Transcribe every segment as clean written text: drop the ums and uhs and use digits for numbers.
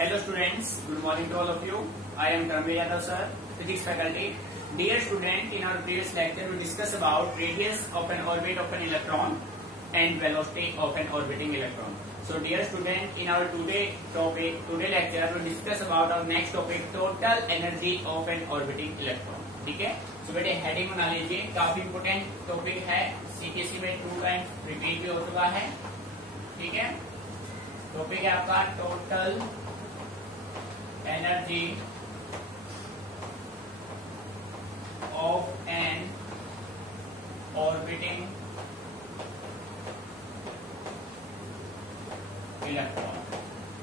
Hello students, good morning to all of you. I am Karmveer Yadav sir, physics faculty. Dear student, in our previous lecture we discussed about radius of an orbit of an electron and velocity of an orbiting electron. So dear student, in our today lecture we discuss about our next topic, total energy of an orbiting electron. ठीक है? So बेटे heading बना लीजिए, काफी important topic है, CPSC में 2 times repeat भी हो चुका है. ठीक है? टॉपिक है आपका total energy of an orbiting electron.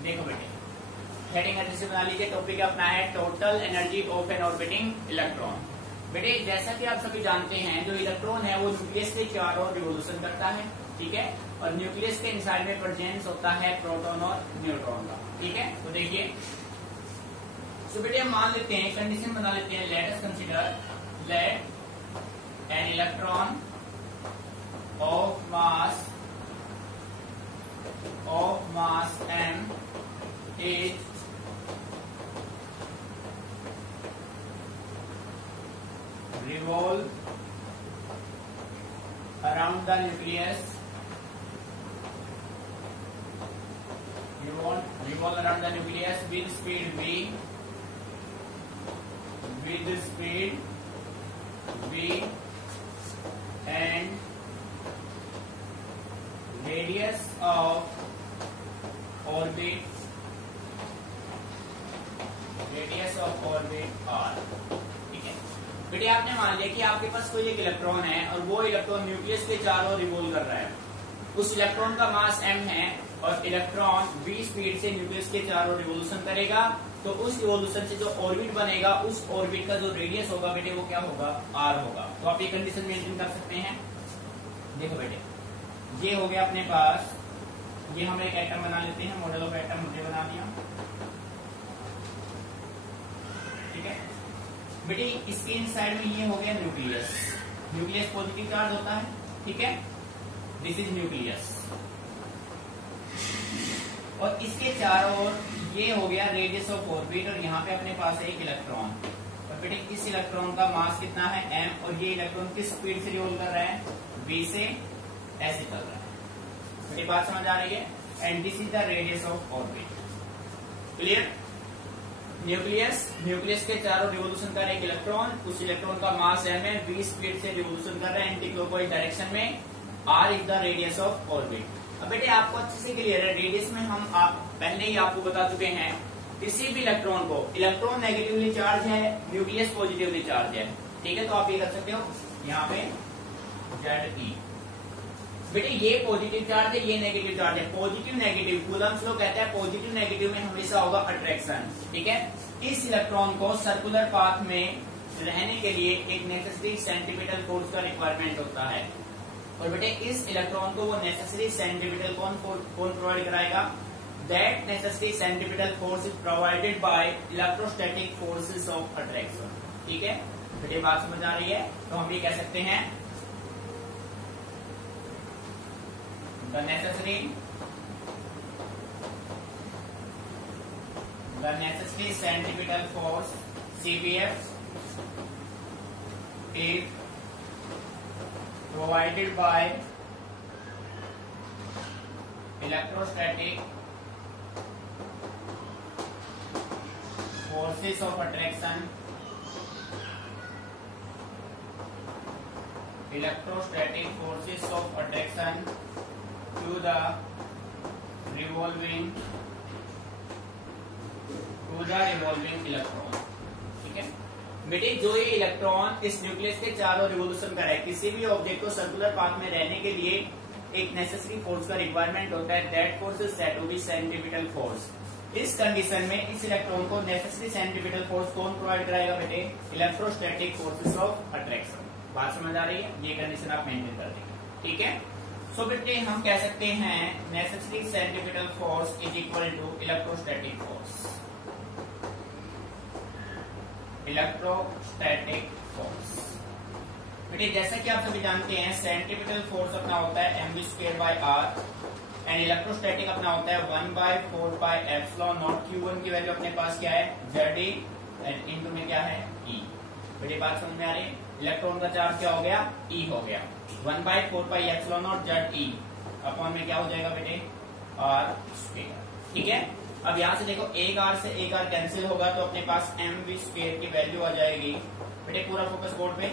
देखो बेटे हेडिंग अच्छे से बना लीजिए. टॉपिक अपना है total energy of an orbiting electron. बेटे जैसा कि आप सभी जानते हैं, जो इलेक्ट्रॉन है वो न्यूक्लियस के चारों ओर रिवोल्यूशन करता है. ठीक है? और न्यूक्लियस के इनसाइड में प्रेजेंस होता है प्रोटॉन और न्यूट्रॉन का. ठीक है? तो देखिए, तो बेटे हम मान लेते हैं, कंडीशन बना लेते हैं. Let us consider let an electron of mass m is revolve around the nucleus. Revolve around the nucleus with speed v, and radius of orbit r. ठीक है बेटे, आपने मान लिया कि आपके पास कोई एक इलेक्ट्रॉन है और वो इलेक्ट्रॉन न्यूक्लियस के चारों रिवॉल्व कर रहा है. उस इलेक्ट्रॉन का मास m है और इलेक्ट्रॉन v स्पीड से न्यूक्लियस के चारों रिवोल्यूशन करेगा. तो उस रिवोल्यूशन से जो ऑर्बिट बनेगा, उस ऑर्बिट का जो रेडियस होगा बेटे वो क्या होगा, r होगा. तो आप ये कंडीशन मेंटेन कर सकते हैं. देखो बेटे, ये हो गया अपने पास, ये हम एक एटम बना लेते हैं, मॉडल ऑफ एटम मुझे बना दिया. ठीक है बेटे, इसके इनसाइड में ये हो गया न्यूक्लियस. न्यूक्लियस पॉजिटिव चार्ज होता है. ठीक है, दिस इज न्यूक्लियस. और इसके चारों ओर ये हो गया रेडियस ऑफ ऑर्बिट, और यहाँ पे अपने पास है एक इलेक्ट्रॉन. और बेटे इस इलेक्ट्रॉन का मास कितना है, m, और ये इलेक्ट्रॉन किस स्पीड से रिवॉल्व कर रहा है, v से. ऐसे चल रहा है. मेरी बात समझ आ रही है? And this is the radius of orbit. Clear? Nucleus के चारों रिवोल्यूशन कर रहा है एक इलेक्ट्रॉन. उस इलेक्ट्रॉन का मास m है, v स्पीड से रिवोल्यूशन कर रहा है एंटी क्लॉकवाइज डायरेक्शन में. r is the radius of orbit. अब बेटे आपको अच्छे से क्लियर है, रेडियस में हम पहले ही आपको बता चुके हैं, किसी भी इलेक्ट्रॉन को, इलेक्ट्रॉन नेगेटिवली चार्ज है, न्यूक्लियस पॉजिटिवली चार्ज है. ठीक है, तो आप ये कर सकते हो यहाँ पे Ze. बेटे ये पॉजिटिव चार्ज है, ये नेगेटिव चार्ज है. पॉजिटिव नेगेटिव, कूलम्स लॉ कहता है पॉजिटिव नेगेटिव में हमेशा होगा अट्रैक्शन. ठीक है, इस इलेक्ट्रॉन को सर्कुलर पाथ में रहने के लिए एक नेसेसरी सेंट्रीपिटल फोर्स का रिक्वायरमेंट होता है. और बेटे इस इलेक्ट्रॉन को वो नेसेसरी सेंट्रीपिटल कौन प्रोवाइड कराएगा, that necessary centripetal force is provided by electrostatic forces of attraction. ठीक है बेटे, बात समझ आ रही है? तो हम ये कह सकते हैं the necessary centripetal force CPF is provided by electrostatic forces of attraction. Electrostatic forces of attraction to the revolving electron. ठीक है बेटे, जो ये इलेक्ट्रॉन इस न्यूक्लियस के चारों रिवोल्यूशन कर रहा है, किसी भी ऑब्जेक्ट को सर्कुलर पाथ में रहने के लिए एक नेसेसरी फोर्स का रिक्वायरमेंट होता है. That force is said to be centripetal force. इस कंडीशन में इस इलेक्ट्रॉन को नेसेसरी सेंट्रीपिटल फोर्स कौन प्रोवाइड कराएगा बेटे, इलेक्ट्रोस्टैटिक फोर्सेस ऑफ अट्रैक्शन. बात समझ आ रही है? ये कंडीशन आप मेंटेन कर देंगे. ठीक है, सो बेटे हम कह सकते हैं necessary centripetal force is equal to electrostatic force. Electrostatic force बेटे जैसा कि आप सभी जानते हैं सेंट्रीपिटल फोर्स अपना होता है mv² bye r. And electrostatic अपना होता है 1/4πε0। Q1 की वैल्यू अपने पास क्या है, ZE, एंड इनटू में क्या है, E। बड़ी बात समझ में आ रही है। इलेक्ट्रॉन का चार्ज क्या हो गया, E हो गया। 1/4πε0 ZE अपॉन में क्या हो जाएगा बेटे, R²। ठीक है। अब यहां से देखो, एक R से एक R कैंसिल होगा तो अपने पास mv² की वैल्यू आ जाएगी बेटे। पूरा फोकस बोर्ड पे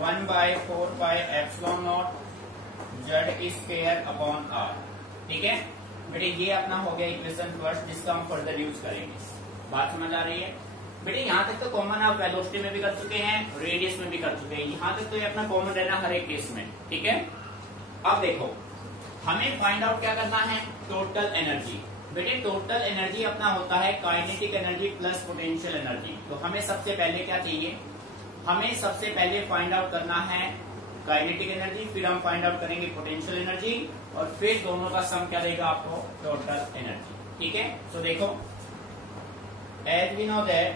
1/4πε0 ZE² अपॉन R। ठीक है बेटे, ये अपना हो गया इक्वेशन फर्स्ट, जिसका हम फर्दर यूज करेंगे। बात समझ आ रही है बेटे। यहाँ तक तो कॉमन आप वेलोसिटी में भी कर चुके हैं, रेडियस में भी कर चुके हैं। यहाँ तक तो ये अपना कॉमन रहना हर एक केस में। ठीक है। अब देखो, हमें फाइंड आउट क्या करना है, टोटल एनर्जी। बेटे टोटल एनर्जी अपना होता है kinetic energy plus potential energy. तो हमें सबसे पहले क्या चाहिए, हमें सबसे पहले फाइंड आउट करना है काइनेटिक एनर्जी, फिर हम फाइंड आउट करेंगे पोटेंशियल एनर्जी, और फिर दोनों का सम क्या देगा आपको, टोटल एनर्जी। ठीक है। तो देखो, as we know that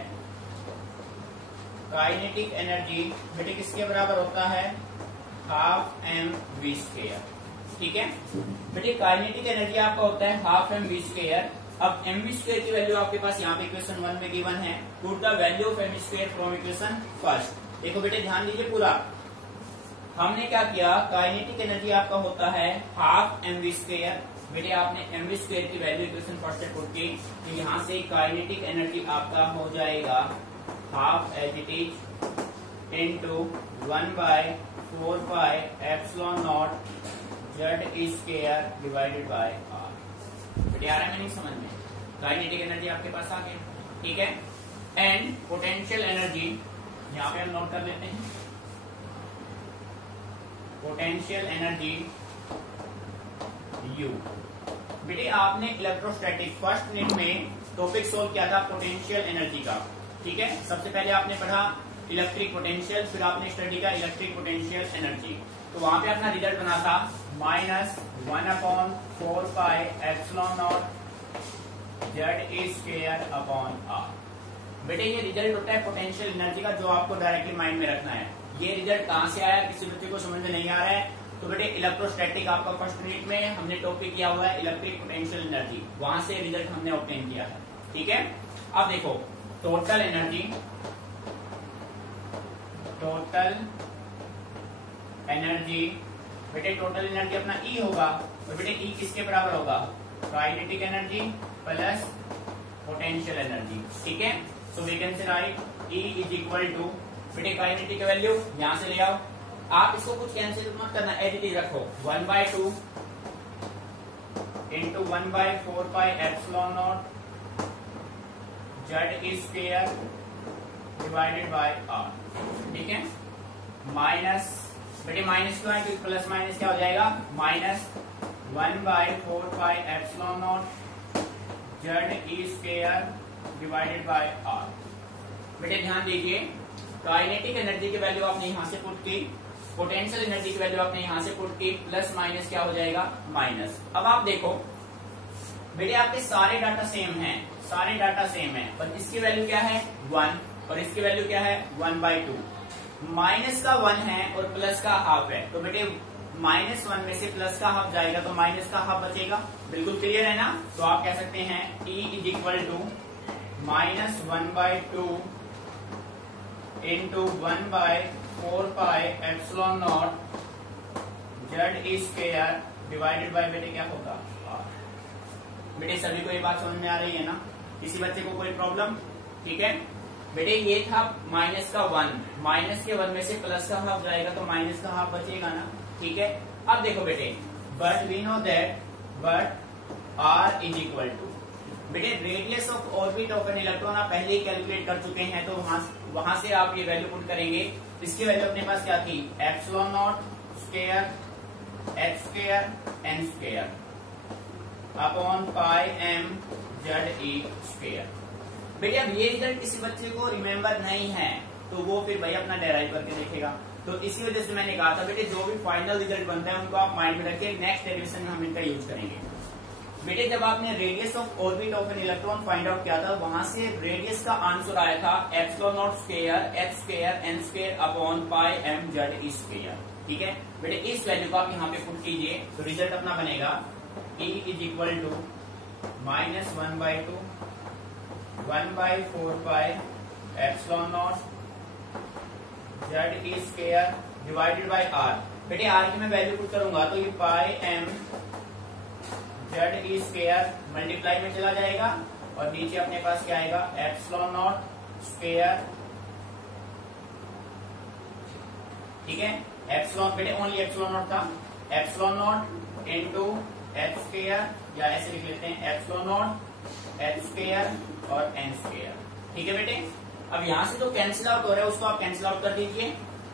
kinetic energy बेटे किसके बराबर होता है, 12mv²। ठीक है बेटे, काइनेटिक एनर्जी आपका होता है 12mv²। अब mv² की वैल्यू आपके पास यहाँ पे इक्वेशन 1 में गिवन है। Put the value of mv² from equation first. देखो बेटे ध्यान दीजिए पूरा, हमने क्या किया, काइनेटिक एनर्जी आपका होता है 12mv²। बेटे आपने mv² की वैल्यू इक्वेशन फर्स्ट से पुट की, तो यहाँ से काइनेटिक एनर्जी आपका हो जाएगा 12 as it is into 1/4πε0 ZE² divided by R। बेटे आ रहा है मीनिंग समझ में, काइनेटिक एनर्जी आपके पास आ गई। ठीक है। एंड पोटेंशियल एनर्जी यहाँ पे हम नोट कर लेते हैं, पोटेंशियल एनर्जी U। बेटे आपने इलेक्ट्रोस्टैटिक फर्स्ट यूनिट में टॉपिक सोल्व किया था पोटेंशियल एनर्जी का। ठीक है। सबसे पहले आपने पढ़ा इलेक्ट्रिक पोटेंशियल, फिर आपने स्टडी का इलेक्ट्रिक पोटेंशियल एनर्जी। तो वहां पे अपना रिजल्ट बना था -1/4πε0 ZE² अपॉन R। बेटे ये रिजल्ट होता है पोटेंशियल एनर्जी का, जो आपको डायरेक्टली माइंड में रखना है। ये रिजल्ट कहां से आया, किसी बच्चे को समझ में नहीं आ रहा है तो बेटे इलेक्ट्रोस्टैटिक आपका फर्स्ट यूनिट में हमने टॉपिक किया हुआ है इलेक्ट्रिक पोटेंशियल एनर्जी, वहां से रिजल्ट हमने ऑब्टेन किया है। ठीक है। अब देखो टोटल एनर्जी, टोटल एनर्जी बेटे टोटल एनर्जी अपना E होगा, और बेटे E किसके बराबर होगा, kinetic energy plus potential energy. ठीक है। So we can say write E is equal to, बेटे काइनेटिक वैल्यू यहां से ले आओ, आप इसको कुछ कैंसिल मत करना, एज इट इज रखो, 1/2 into 1/4πε0 ZE² divided by R। ठीक है। माइनस, बेटे माइनस क्यों है, क्योंकि प्लस माइनस क्या हो जाएगा, -1/4πε0 ZE² डिवाइडेड बाय R। बेटे ध्यान दीजिए, काइनेटिक एनर्जी की वैल्यू आपने यहां से पुट की, पोटेंशियल एनर्जी की वैल्यू आपने यहां से पुट की, प्लस माइनस क्या हो जाएगा, माइनस। अब आप देखो बेटे आपके सारे डाटा सेम हैं, सारे डाटा सेम है, पर इसकी वैल्यू क्या है 1 और इसकी वैल्यू क्या है 1/2। माइनस का 1 है और प्लस का हाफ है, तो बेटे -1 में से प्लस का हाफ जाएगा तो माइनस का हाफ बचेगा। बिल्कुल क्लियर है ना। तो आप कह सकते हैं E is equal to -1/2 into 1/4πε0 ZE² divided by बेटे क्या होगा R। बेटे सभी को ये बात समझ में आ रही है ना, किसी बच्चे को कोई प्रॉब्लम। ठीक है बेटे, ये था माइनस का 1, माइनस के 1 में से प्लस का हाफ जाएगा तो माइनस का हाफ बचेगा ना। ठीक है। अब देखो बेटे, but we know that but R is equal to, बेटे radius of orbit of an electron आप पहले ही कैलकुलेट कर चुके हैं, तो वहां से आप ये वैल्यू पुट करेंगे। इसकी वैल्यू अपने पास क्या थी, ε0² h² n² upon πm ZE²। बेटे अब ये रिजल्ट किसी बच्चे को रिमेम्बर नहीं है तो वो फिर भाई अपना डेराइव करके देखेगा। तो इसी वजह से मैंने कहा था बेटे जो भी फाइनल रिजल्ट बनता है उनको आप माइंड में रखिए, नेक्स्ट डेरिवेशन में हम इनका यूज करेंगे। बेटे जब आपने radius of orbit of an electron find out किया था, वहां से रेडियस का आंसर आया था ε0² h² n² upon πm ZE²। ठीक है बेटे, इस वैल्यू को आप यहाँ पे पुट कीजिए तो रिजल्ट अपना बनेगा E is equal to -1/2 1/4 pi epsilon naught Z square divided by R। बेटे R की मैं वैल्यू पुट करूंगा तो ये पाई m Z स्क्वायर मल्टीप्लाई में चला जाएगा और नीचे अपने पास क्या आएगा एप्सिलॉन नॉट स्क्वायर। ठीक है, एप्सिलॉन बेटे ओनली एप्सिलॉन नॉट था, epsilon not into h square, या ऐसे लिख लेते हैं एप्सिलॉन नॉट h स्क्वायर और n स्क्वायर। ठीक है बेटे, अब यहां से जो कैंसिल आउट हो रहा है उसको आप कैंसिल आउट कर दीजिए।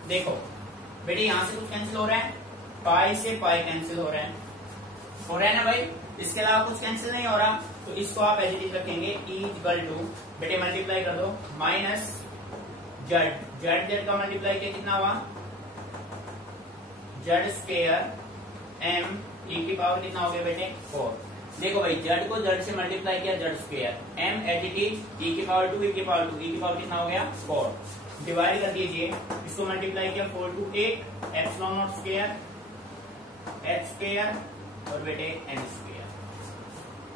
देखो बेटे यहां से कुछ कैंसिल हो रहा है, पाई से पाई कैंसिल हो रहा है ना भाई, इसके अलावा कुछ कैंसिल नहीं हो रहा, तो इसको आप एज इट इज रखेंगे E इक्वल टू बेटे मल्टीप्लाई कर दो माइनस जेड का मल्टीप्लाई किया कितना हुआ जेड स्क्वायर m e की पावर कितना हो गया बेटे 4। देखो भाई जेड को जेड से मल्टीप्लाई किया Z square, m as it is e की पावर 2 e की पावर 2 e की पावर कितना हो गया 4, डिवाइड कर दीजिए, इसको मल्टीप्लाई किया 4 to 8 epsilon naught square h square और बेटे n स्क्वायर।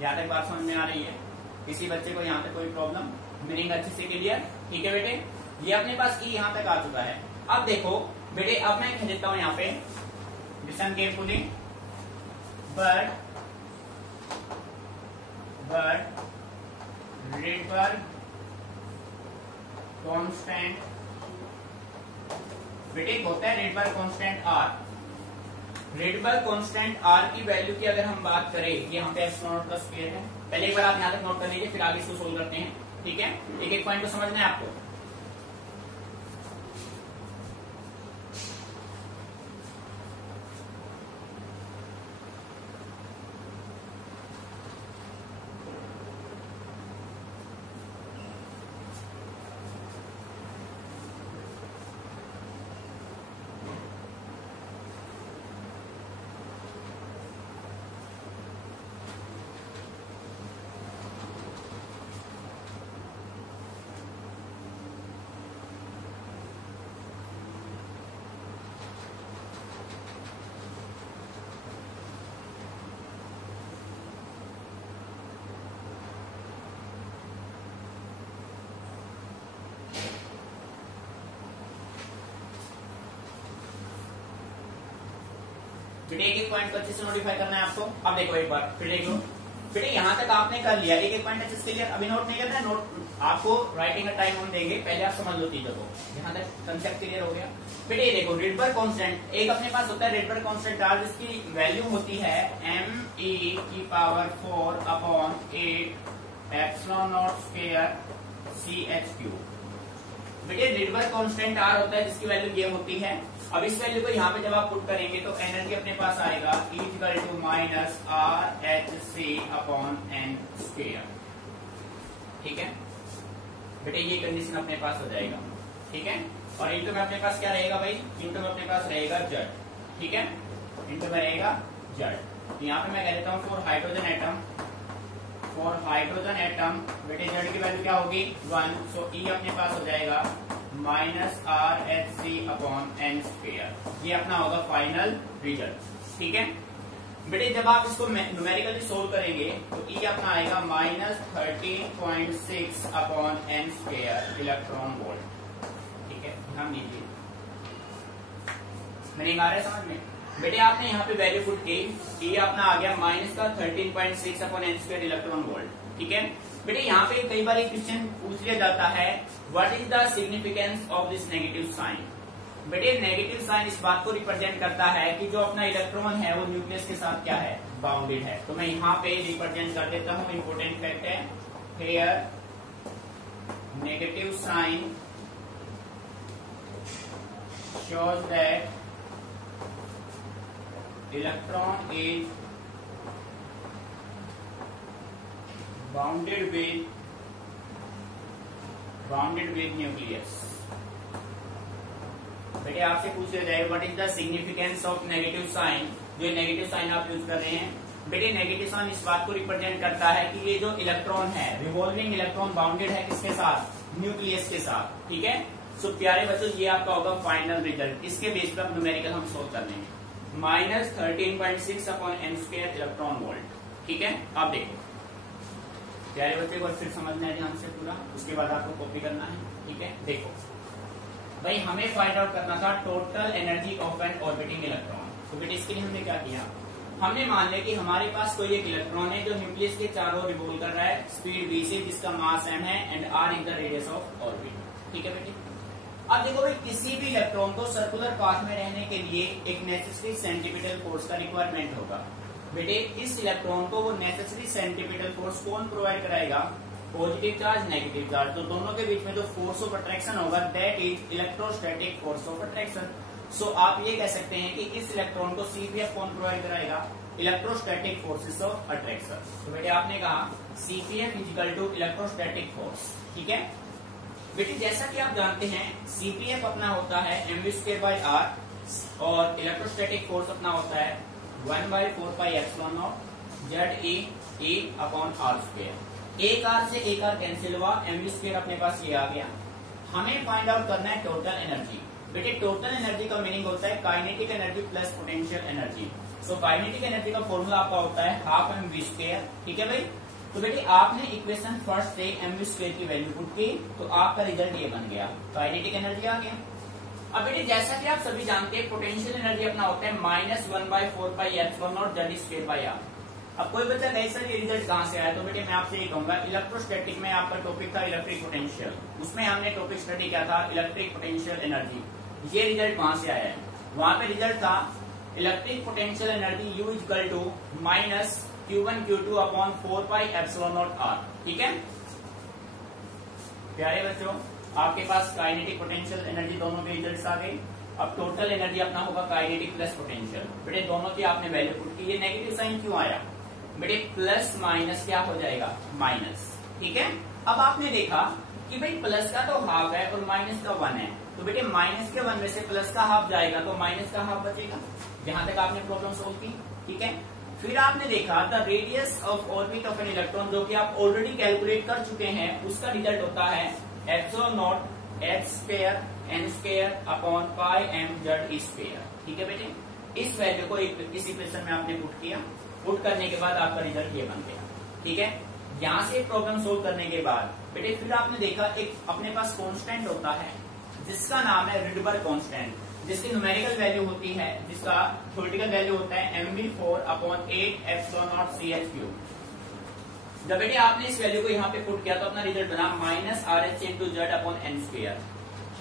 यहाँ तक बात समझ में आ रही है? किसी बच्चे को यहाँ तक कोई प्रॉब्लम? मीनिंग अच्छे से क्लियर? ठीक है बेटे, ये अपने पास ई यहाँ तक आ चुका है। अब देखो बेटे, अब मैं कह देता हूँ यहाँ पे listen carefully, but Rydberg constant बेटे होता है Rydberg constant R। Rydberg constant R की वैल्यू की अगर हम बात करें, ये यहाँ पे एप्सिलॉन नॉट का स्क्वायर है, पहले एक बार आप यहाँ तक नोट कर लीजिए, फिर आगे इसको सोल्व करते हैं। ठीक है, एक एक पॉइंट को समझना है आपको। बेटे एक एक पॉइंट को अच्छे से नोटिफाई करना है आपको। अब देखो एक बार फिर देख लो बेटे, यहाँ तक आपने कर लिया, एक एक पॉइंट अच्छे से क्लियर। अभी नोट नहीं करना है, नोट आपको राइटिंग का टाइम हम देंगे, पहले आप समझ लो चीजों को। यहाँ तक कंसेप्ट क्लियर हो गया बेटे। ये देखो Rydberg कांस्टेंट एक अपने पास होता है Rydberg कांस्टेंट R, जिसकी वैल्यू होती है m e की power 4 upon 8 epsilon naught square CH3। बेटे Rydberg कांस्टेंट R होता है जिसकी वैल्यू ये होती है। अब इस वैल्यू को यहाँ पे जब आप पुट करेंगे तो एनर्जी अपने पास आएगा E equal to minus RH upon n square. ठीक है बेटे, ये कंडीशन अपने पास हो जाएगा। ठीक है, और इंटू में अपने पास क्या रहेगा भाई, इंटू में अपने पास रहेगा जेड। ठीक है, इंटू में रहेगा जेड। यहाँ पे मैं कह देता हूँ फॉर हाइड्रोजन एटम बेटे जेड की वैल्यू क्या होगी 1, सो E अपने पास हो जाएगा minus RH upon n square. ये अपना होगा फाइनल रिजल्ट। ठीक है बेटे, जब आप इसको न्यूमेरिकली सोल्व करेंगे तो E अपना आएगा minus 13.6 upon n square electron volt. ठीक है, ध्यान दीजिए, मीनिंग आ रहा है समझ में? बेटे आपने यहाँ पे वैल्यू पुट की, E अपना आ गया माइनस का 13.6 upon n square electron volt. ठीक है बेटे, यहाँ पे कई बार एक क्वेश्चन पूछ लिया जाता है, what is the significance of this negative sign. बेटे नेगेटिव साइन इस बात को रिप्रेजेंट करता है कि जो अपना इलेक्ट्रॉन है वो न्यूक्लियस के साथ क्या है, बाउंडेड है। तो मैं यहाँ पे रिप्रेजेंट कर देता हूँ, इंपोर्टेंट फैक्ट है here, negative sign shows that electron is bounded with nucleus. बेटे आपसे पूछ लिया जाए what is the significance of negative sign, जो नेगेटिव साइन आप यूज कर रहे हैं। बेटे नेगेटिव साइन इस बात को रिप्रेजेंट करता है कि ये जो इलेक्ट्रॉन है, रिवॉल्विंग इलेक्ट्रॉन बाउंडेड है किसके साथ, न्यूक्लियस के साथ। ठीक है, सो प्यारे बच्चों ये आपका होगा फाइनल रिजल्ट। इसके बेस पर न्यूमेरिकल हम सोल्व कर लेंगे। -13.6 upon n square electron volt. ठीक है, आप देखो प्यारे बच्चे को फिर समझना है ध्यान से पूरा, उसके बाद आपको कॉपी करना है। ठीक है, देखो भाई हमें फाइंड आउट करना था total energy of an orbiting electron. तो बेटे इसके लिए हमने क्या किया, हमने मान लिया कि हमारे पास कोई एक इलेक्ट्रॉन है जो न्यूक्लियस के चारों ओर रिवॉल्व कर रहा है स्पीड v से, जिसका मास m है and r is the radius of orbit. ठीक है बेटे, अब देखो भाई किसी भी इलेक्ट्रॉन को सर्कुलर पाथ में रहने के लिए एक नेसेसरी सेंटीपिटल फोर्स का रिक्वायरमेंट होगा। बेटे इस इलेक्ट्रॉन को वो नेसेसरी सेंटीपिटल फोर्स कौन प्रोवाइड कराएगा, पॉजिटिव चार्ज नेगेटिव चार्ज। तो दोनों के बीच में जो फोर्स ऑफ अट्रैक्शन होगा that is electrostatic force of attraction. So आप ये कह सकते हैं कि इस इलेक्ट्रॉन को CPF कौन प्रोवाइड कराएगा, इलेक्ट्रोस्टैटिक फोर्सेस ऑफ अट्रैक्शन। तो बेटे आपने कहा CPF equal to electrostatic force. ठीक है बेटे, जैसा कि आप जानते हैं CPF अपना होता है mv²/r और इलेक्ट्रोस्टैटिक फोर्स अपना होता है 1/4πε0 ZE/r²। एक r से एक r कैंसिल हुआ, mv² अपने पास ये आ गया। हमें फाइंड आउट करना है टोटल एनर्जी। बेटे टोटल एनर्जी का मीनिंग होता है kinetic energy plus potential energy. So kinetic energy का फॉर्मूला आपका होता है हाफ mv²। ठीक है भाई, तो बेटे आपने इक्वेशन फर्स्ट से mv² की वैल्यू पुट की तो आपका रिजल्ट ये बन गया, काइनेटिक एनर्जी आ गया। अब बेटे जैसा कि आप सभी जानते हैं पोटेंशियल एनर्जी अपना होता है -1/4πε0 Z²/r। अब कोई बच्चा कहे सर ये रिजल्ट कहां से आया, तो बेटे मैं आपसे ये कहूंगा इलेक्ट्रोस्टैटिक में आपका टॉपिक था इलेक्ट्रिक पोटेंशियल, उसमें हमने टॉपिक स्टडी किया था इलेक्ट्रिक पोटेंशियल एनर्जी। ये रिजल्ट वहां से आया है, वहां पे रिजल्ट था electric potential energy U equal to -Q1Q2 upon 4πε0r। ठीक है प्यारे बच्चों, आपके पास काइनेटिक पोटेंशियल एनर्जी दोनों के रिजल्ट्स आ गए। अब टोटल एनर्जी अपना होगा काइनेटिक प्लस पोटेंशियल। बेटे दोनों की आपने वैल्यू पुट की, ये नेगेटिव साइन क्यों आया, बेटे प्लस माइनस क्या हो जाएगा माइनस। ठीक है, अब आपने देखा कि भाई प्लस का तो हाफ है और माइनस का 1 है, तो बेटे माइनस के 1 में से प्लस का हाफ जाएगा तो माइनस का हाफ बचेगा। यहां तक आपने प्रॉब्लम सोल्व की। ठीक है, फिर आपने देखा the radius of orbit of an electron, जो कि आप ऑलरेडी कैलकुलेट कर चुके हैं, उसका रिजल्ट होता है ε0 h² n² upon πm Z²। ठीक है बेटे, इस वैल्यू को इस इक्वेशन में आपने पुट किया, पुट करने के बाद आपका रिजल्ट ये बन गया। ठीक है, यहां से प्रॉब्लम सोल्व करने के बाद बेटे फिर आपने देखा एक अपने पास कांस्टेंट होता है जिसका नाम है रिडबर्ग कांस्टेंट, जिसकी न्यूमेरिकल वैल्यू होती है, जिसका थ्योरेटिकल वैल्यू होता है mv4/8ε0 CH3। जब बेटे आपने इस वैल्यू को यहाँ पे पुट किया तो अपना रिजल्ट बना -RH/Z/n²।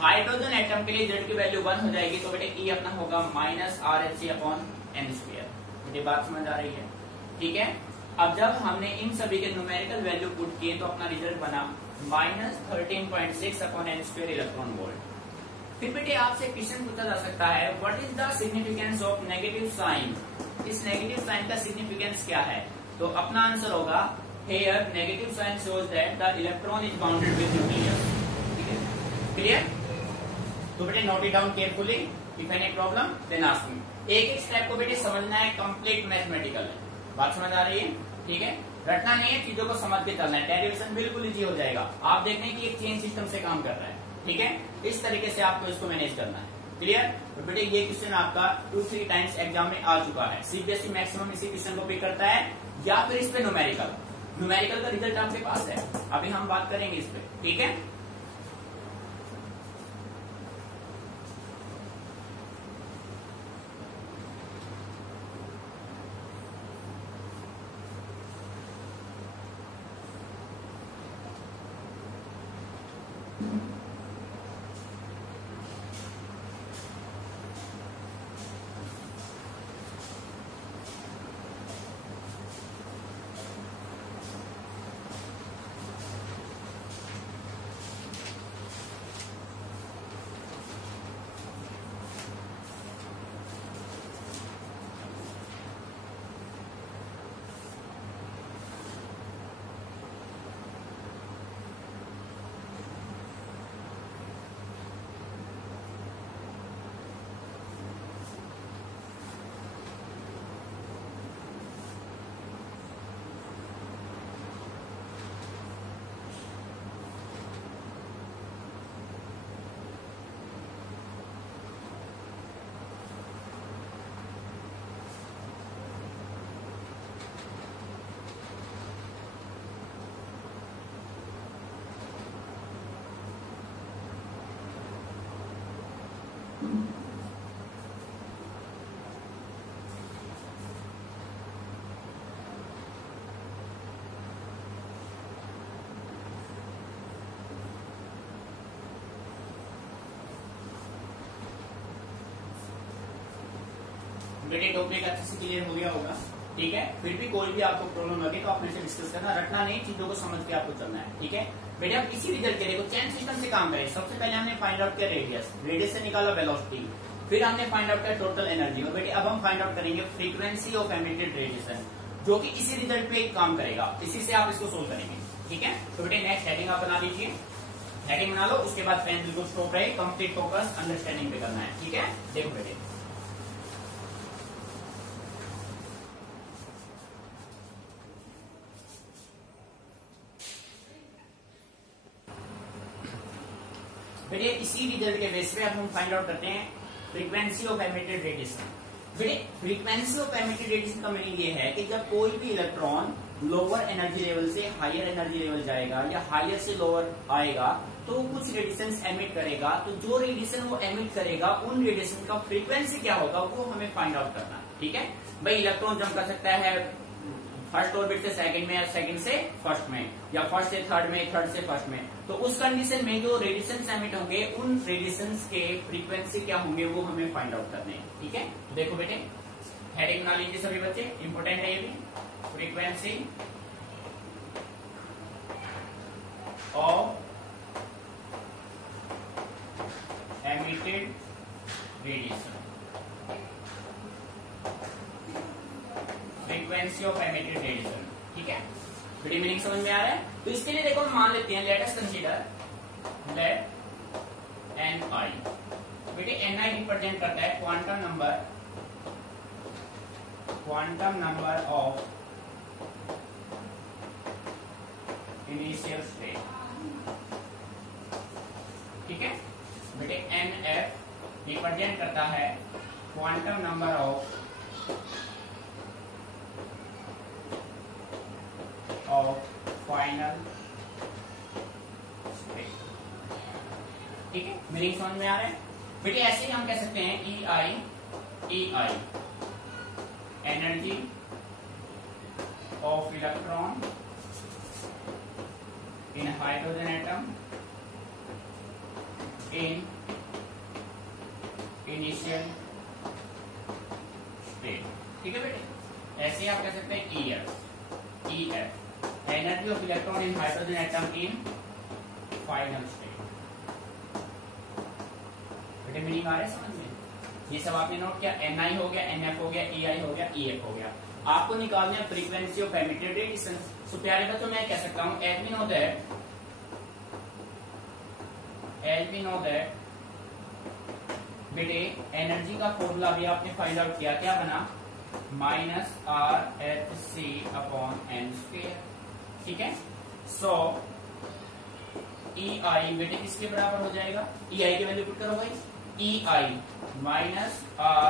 हाइड्रोजन एटम के लिए Z की वैल्यू 1 हो जाएगी तो बेटे E अपना होगा -RH/n²। बेटे बात समझ आ रही है। ठीक है, अब जब हमने इन सभी के न्यूमेरिकल वैल्यू पुट किए तो अपना रिजल्ट बना -13.6/n² इलेक्ट्रॉन वोल्ट। फिर बेटे आपसे क्वेश्चन पूछा जा सकता है what is the significance of negative sign. इस नेगेटिव साइन का सिग्निफिकेंस क्या है, तो अपना आंसर होगा here negative sign shows that the electron is bounded with nucleus। ठीक है, क्लियर। तो बेटे note it down carefully, if any problem then ask me. एक एक स्टेप को बेटे समझना है, कंप्लीट मैथमेटिकल है, बात समझ आ रही है। ठीक है, रटना नहीं है, चीजों को समझ के चलना है, डेरिवेशन बिल्कुल इजी हो जाएगा। आप देखने की एक चेन सिस्टम से काम कर रहा है। ठीक है, इस तरीके से आपको इसको मैनेज करना है। क्लियर। तो बेटे ये क्वेश्चन आपका 2-3 टाइम्स एग्जाम में आ चुका है। सीबीएसई मैक्सिमम इसी क्वेश्चन को पिक करता है या फिर इस पे न्यूमेरिकल का रिजल्ट आपके पास है, अभी हम बात करेंगे इस पे। ठीक है, बेटे टॉपिक अच्छे से क्लियर हो गया होगा, ठीक है। फिर भी कोई भी आपको प्रॉब्लम लगे तो अपने से डिस्कस करना, रटना नहीं, चीजों को समझ के आपको चलना है, ठीक है। बेटे अब इसी रिजल्ट के देखो चेन सिस्टम से काम करें। सबसे पहले हमने फाइंड आउट किया रेडियस, रेडियस से निकाला वेलोसिटी, फिर हमने फाइंड आउट किया टोटल एनर्जी। और बेटे अब हम फाइंड आउट करेंगे फ्रीक्वेंसी ऑफ एमिटेड रेडिएशन, जो कि इसी रिजल्ट पे काम करेगा। इसी से आप इसको सोल्व करेंगे, ठीक है। तो बेटे नेक्स्ट हेडिंग आप बना लीजिए, हेडिंग बना लो, उसके बाद पेन बिल्कुल स्टॉप रहे, कंप्लीट फोकस अंडरस्टैंडिंग पे करना है, ठीक है। देखो बेटे बेटे इसी रिजल्ट के बेस पे अब हम फाइंड आउट करते हैं फ्रीक्वेंसी ऑफ एमिटेड रेडिएशन। बेटे फ्रीक्वेंसी ऑफ एमिटेड रेडिएशन का मीनिंग ये है कि जब कोई भी इलेक्ट्रॉन लोअर एनर्जी लेवल से हायर एनर्जी लेवल जाएगा या हायर से लोअर आएगा तो कुछ रेडिएशन एमिट करेगा। तो जो रेडिएशन वो एमिट करेगा उन रेडिएशन का फ्रीक्वेंसी क्या होगा वो हमें फाइंड आउट करना है, ठीक है। भाई इलेक्ट्रॉन जंप कर सकता है फर्स्ट ऑर्बिट से सेकंड में या सेकंड से फर्स्ट में या फर्स्ट से थर्ड में, थर्ड से फर्स्ट में, तो उस कंडीशन में जो रेडिएशन एमिट होंगे उन रेडिएशन के फ्रीक्वेंसी क्या होंगे वो हमें फाइंड आउट करने हैं, ठीक है। देखो बेटे हेडिंग बना लीजिए सभी बच्चे, इंपॉर्टेंट है ये भी, frequency of emitted radiation, frequency of emitted radiation, ठीक है। बेटे मीनिंग समझ में आ रहा है। तो इसके लिए देखो मान लेते हैं, let us consider let N I. बेटे एन आई रिप्रेजेंट करता है quantum number of initial state, ठीक है। बेटे एन एफ रिप्रेजेंट करता है quantum number of final state, ठीक है। मीनिंग समझ में आ रहा है। बेटे ऐसे ही हम कह सकते हैं E I energy of electron in hydrogen atom in initial state, ठीक है बेटे। ऐसे ही आप कह सकते हैं E F energy of electron in hydrogen atom in final state. बेटे मीनिंग आ रहा है समझ में। ये सब आपने नोट किया, एन आई हो गया, एन एफ हो गया, ई आई हो गया, ई एफ हो गया। आपको निकालना है फ्रीक्वेंसी ऑफ एमिटेड रेडिएशन। तो प्यारे बच्चों मैं कह सकता हूं एज वी नो दैट बेटे एनर्जी का फॉर्मूला भी आपने फाइंड आउट किया, क्या बना -RHc/n², ठीक है। सो ई आई बेटे किसके बराबर हो जाएगा, ई आई की वैल्यू पुट करो भाई, ई आई -RHc/ni²,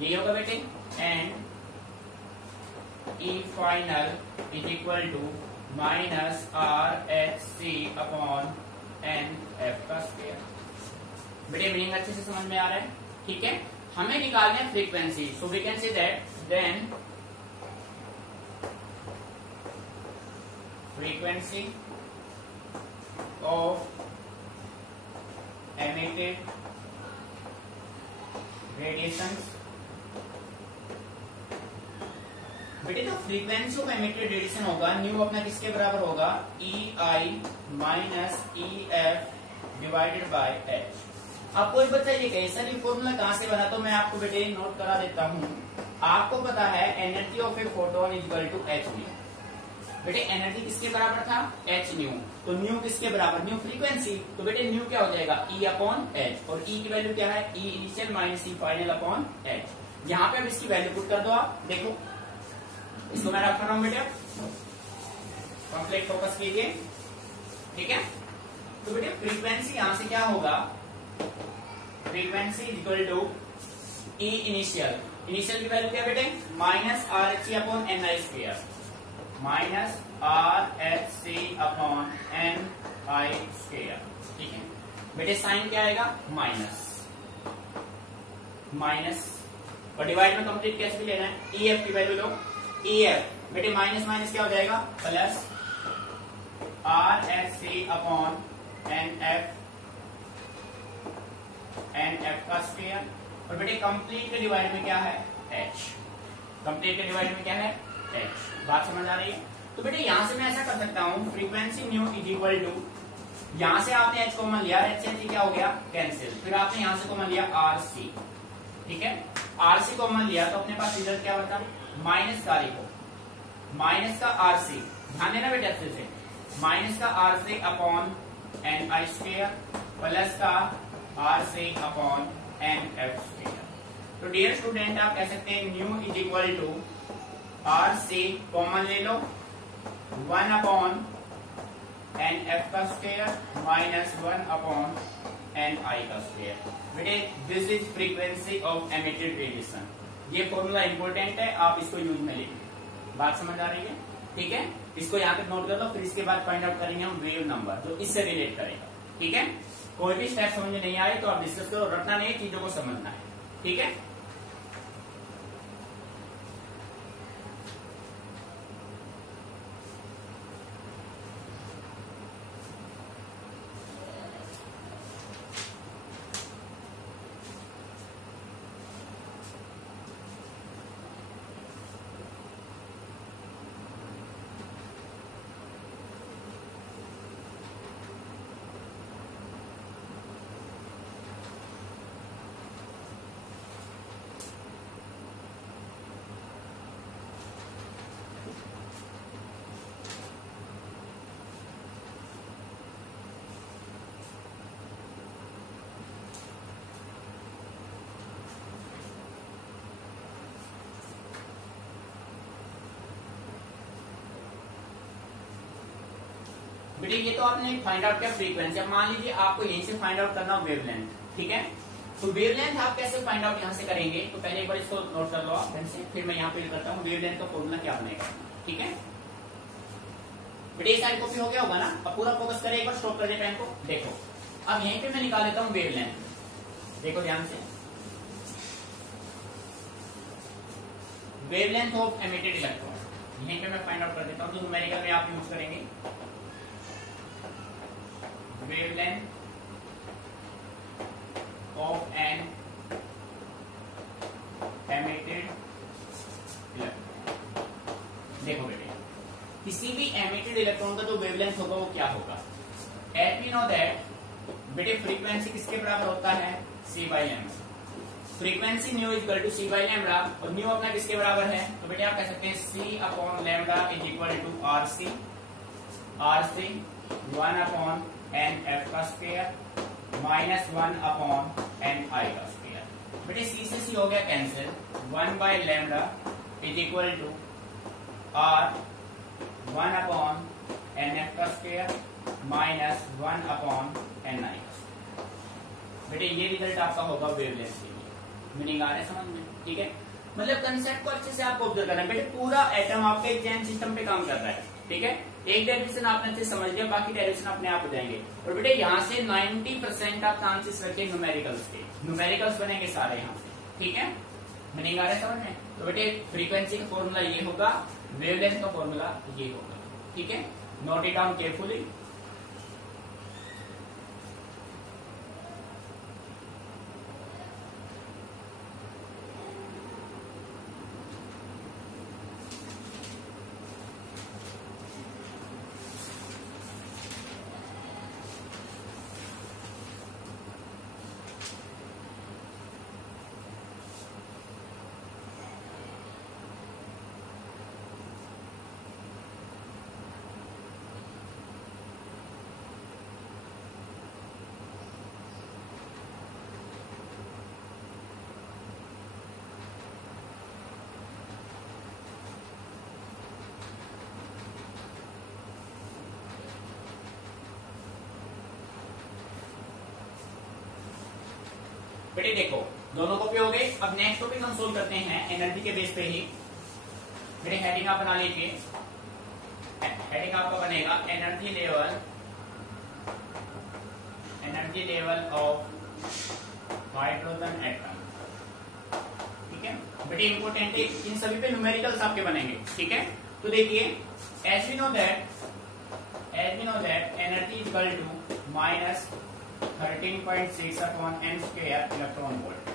यही होगा बेटे। And E final is equal to -RHc/nf²। बेटे मीनिंग अच्छे से समझ में आ रहा है, ठीक है। हमें निकालना है frequency, so we can say that then frequency of emitted radiation. बेटे तो फ्रीक्वेंसी ऑफ एमिटेड रेडिएशन होगा न्यू अपना किसके बराबर होगा, ई आई -EF/h। अब कोई बच्चा ये कहे सर ये फॉर्मूला कहां से बना, तो मैं आपको बेटे नोट करा देता हूं। आपको पता है energy of a photon is equal to h nu. बेटे एनर्जी किसके बराबर था, एच न्यू, तो न्यू किसके बराबर, न्यू फ्रीक्वेंसी, तो बेटे न्यू क्या हो जाएगा, E/h, और E की वैल्यू क्या है, E इनिशियल माइनस E फाइनल/h। यहाँ पे अब इसकी वैल्यू पुट कर दो आप, देखो इसको मैं रख रहा हूं बेटे, कंप्लीट फोकस कीजिए, ठीक है। तो बेटे फ्रीक्वेंसी यहां से क्या होगा, frequency is equal to E initial, initial की वैल्यू क्या बेटे -RHc/ni², -RHc/ni², ठीक है बेटे। साइन क्या आएगा, माइनस, और डिवाइड में कंप्लीट कैसे भी लेना है, EF की वैल्यू लो, EF बेटे माइनस माइनस क्या हो जाएगा, प्लस RHc/nf एन एफ का स्क्वायर, और बेटे कंप्लीट के डिवाइड में क्या है एच, कंप्लीट के डिवाइड में क्या है एच। बात समझ आ रही है? तो बेटे यहां से मैं ऐसा कर सकता हूं, frequency nu is equal to, यहां से आपने एच कॉमन लिया, एच से क्या हो गया कैंसिल, फिर आपने यहां से कॉमन लिया आर सी, ठीक है, आर सी कॉमन लिया तो अपने पास रिजल्ट क्या बता, माइनस का लिखो, माइनस का आर सी, ध्यान देना बेटे अच्छे से, माइनस का R C upon N I square plus का R C upon N F square. तो डियर स्टूडेंट आप कह सकते हैं nu is equal to R C common ले लो 1 अपॉन एन एफ का square minus 1 upon N I का स्क्वायर। बेटे this is frequency of emitted radiation, ये फॉर्मूला इंपॉर्टेंट है, आप इसको यूज में लीजिए। बात समझ आ रही है? ठीक है, इसको यहाँ तक नोट कर लो, फिर इसके बाद फाइंड आउट करेंगे हम वेव नंबर जो इससे रिलेट करेगा। ठीक है, कोई भी स्टेप समझ में नहीं आए तो आप डिस्कस करो, रटना नहीं, चीजों को समझना है। ठीक है, बेटे ये तो आपने फाइंड आउट किया फ्रीक्वेंसी। अब मान लीजिए आपको यहीं से फाइंड आउट करना वेवलेंथ, ठीक है, तो वेवलेंथ आप कैसे फाइंड आउट यहां से करेंगे, तो पहले एक बार इसको नोट कर लो आप ध्यान से, फिर मैं यहाँ पे करता हूँ वेवलेंथ का फॉर्मूला क्या बनेगा। ठीक है बेटे, ये साइड कॉपी हो गया होगा ना, अब पूरा फोकस करें, एक बार स्टॉप कर दे पेन को। देखो अब यहीं पे मैं निकाल लेता हूँ वेवलेंथ, देखो ध्यान से, वेवलेंथ ऑफ एमिटेड इलेक्ट्रॉन यहीं पे मैं फाइंड आउट कर देता हूँ, तो न्यूमेरिकल में आप यूज करेंगे wavelength of an emitted electron। देखो बेटे, किसी भी एमिटेड इलेक्ट्रॉन का जो वेवलेंथ होगा वो क्या होगा, एट वी नो दैट बेटे फ्रीक्वेंसी किसके बराबर होता है, c by lambda. Frequency nu is equal to c by lambda, और न्यू अपना किसके बराबर है, तो बेटे आप कह सकते हैं c upon lambda is equal to R C 1 upon N F का square minus 1 upon N I का स्क्वायर। बेटे सी से सी हो गया cancel, 1 by lambda is equal to R 1 upon N F का square minus 1 upon N I का square. बेटे ये रिजल्ट आपका होगा वेवलेंथ के लिए। मीनिंग आ रहा है समझ में? ठीक है, मतलब कंसेप्ट को अच्छे से आपको ऑब्जर्व करना है। बेटे पूरा एटम आपके चेन सिस्टम पे काम कर रहा है, ठीक है, एक डेरिवेशन आपने अच्छे समझ लिया, बाकी डेरिवेशन अपने आप हो जाएंगे। और बेटे यहाँ से 90% आप चांसेस रखिए न्यूमेरिकल्स के, न्यूमेरिकल्स बनेंगे सारे यहाँ से। ठीक है, मीनिंग आ रहा है समझ में? तो बेटे फ्रीक्वेंसी का फॉर्मूला ये होगा, वेवलेंथ का फॉर्मूला ये होगा। ठीक है, नोट इट डाउन केयरफुली। बेटे देखो दोनों कॉपी हो गए। अब नेक्स्ट टॉपिक हम सोल्व करते हैं एनर्जी के बेस पे ही। बेटे हेडिंग आप बना लीजिए, हेडिंग आपका बनेगा energy level of hydrogen atom. ठीक है बेटे, इंपोर्टेंट है, इन सभी पे न्यूमेरिकल्स आपके बनेंगे। ठीक है, तो देखिए as we know that energy equal to minus 13.6 upon n square electron volt.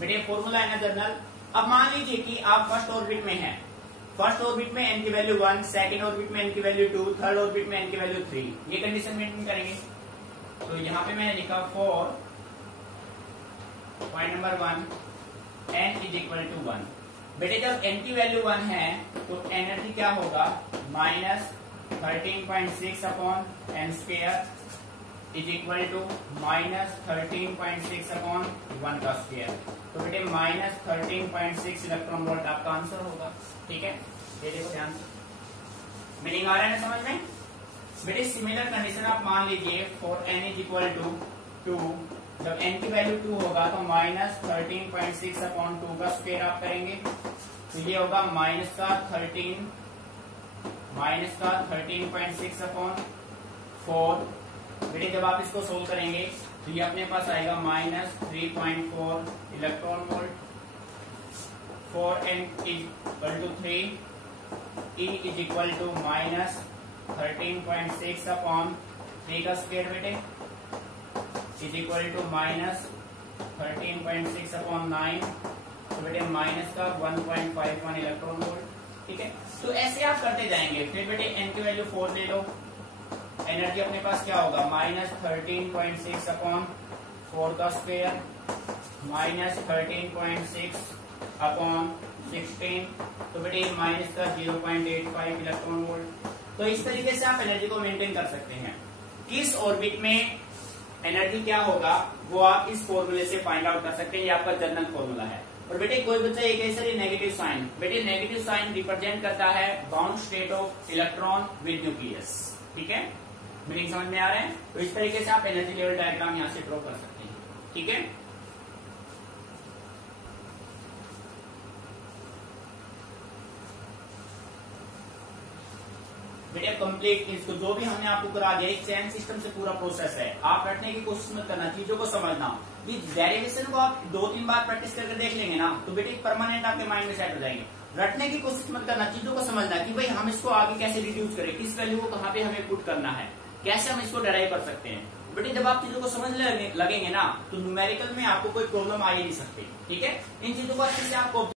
बेटे फॉर्मूला है ना जनरल। अब मान लीजिए कि आप फर्स्ट ऑर्बिट में हैं, फर्स्ट ऑर्बिट में n की वैल्यू 1, सेकंड ऑर्बिट में n की वैल्यू 2, थर्ड ऑर्बिट में n की वैल्यू 3, ये कंडीशन मेंटेन करेंगे। तो यहाँ पे मैंने लिखा for point number 1 n is equal to 1। बेटे जब n की वैल्यू 1 है तो एनर्जी क्या होगा, minus 13.6 upon n square is equal to minus 13.6 upon 1 का स्क्वायर। तो बेटे माइनस 13.6 इलेक्ट्रॉन वोल्ट आपका आंसर होगा। ठीक है, ये देखो ध्यान से, मीनिंग आ रहा है ना समझ में। बेटे सिमिलर कंडीशन आप मान लीजिए for n is equal to 2, जब n की वैल्यू 2 होगा तो माइनस 13.6 अपॉन 2 का स्क्वायर आप करेंगे, तो ये होगा माइनस का 13.6 अपॉन 4। बेटे जब आप इसको सोल्व करेंगे तो ये अपने पास आएगा minus 3.4 electron volt. For n is equal to 3, E is equal to minus 13.6 upon 3 का स्क्वायर बेटे is equal to minus 13.6 upon 9, तो बेटे माइनस का 1.51 इलेक्ट्रॉन वोल्ट। ठीक है, तो ऐसे आप करते जाएंगे। फिर बेटे n की वैल्यू 4 ले लो, एनर्जी अपने पास क्या होगा, माइनस 13.6 अपॉन 4 का स्क्वायर माइनस 13.6 अपॉन 16, तो बेटे माइनस का 0.85 इलेक्ट्रॉन वोल्ट। तो इस तरीके से आप एनर्जी को मेंटेन कर सकते हैं। किस ऑर्बिट में एनर्जी क्या होगा वो आप इस फॉर्मूले से फाइंड आउट कर सकते हैं, ये आपका जनरल फॉर्मूला है। और बेटे कोई बच्चा ये कह सर नेगेटिव साइन, बेटे नेगेटिव साइन रिप्रेजेंट करता है bound state of electron with nucleus. ठीक है, मीनिंग समझ में आ रहा है। तो इस तरीके से आप एनर्जी लेवल डायग्राम यहां से ड्रॉ कर सकते हैं। ठीक है, बेटे कंप्लीट इसको जो भी हमने आपको करा दिया, एक चैन सिस्टम से पूरा प्रोसेस है। आप रटने की कोशिश मत करना, चीजों को समझना। ये डेरिवेशन को आप 2-3 बार प्रैक्टिस करके देख लेंगे ना तो बेटे परमानेंट आपके माइंड में सेट हो जाएंगे। रटने की कोशिश मत करना, चीजों को समझना कि भाई हम इसको आगे कैसे रिड्यूस करें, किस वैल्यू को कहाँ पे हमें पुट करना है, कैसे हम इसको डेराइव कर सकते हैं। बेटे जब आप चीजों को समझ लगेंगे ना तो न्यूमेरिकल में आपको कोई प्रॉब्लम आ ही नहीं सकती। ठीक है, इन चीजों को अच्छे से आपको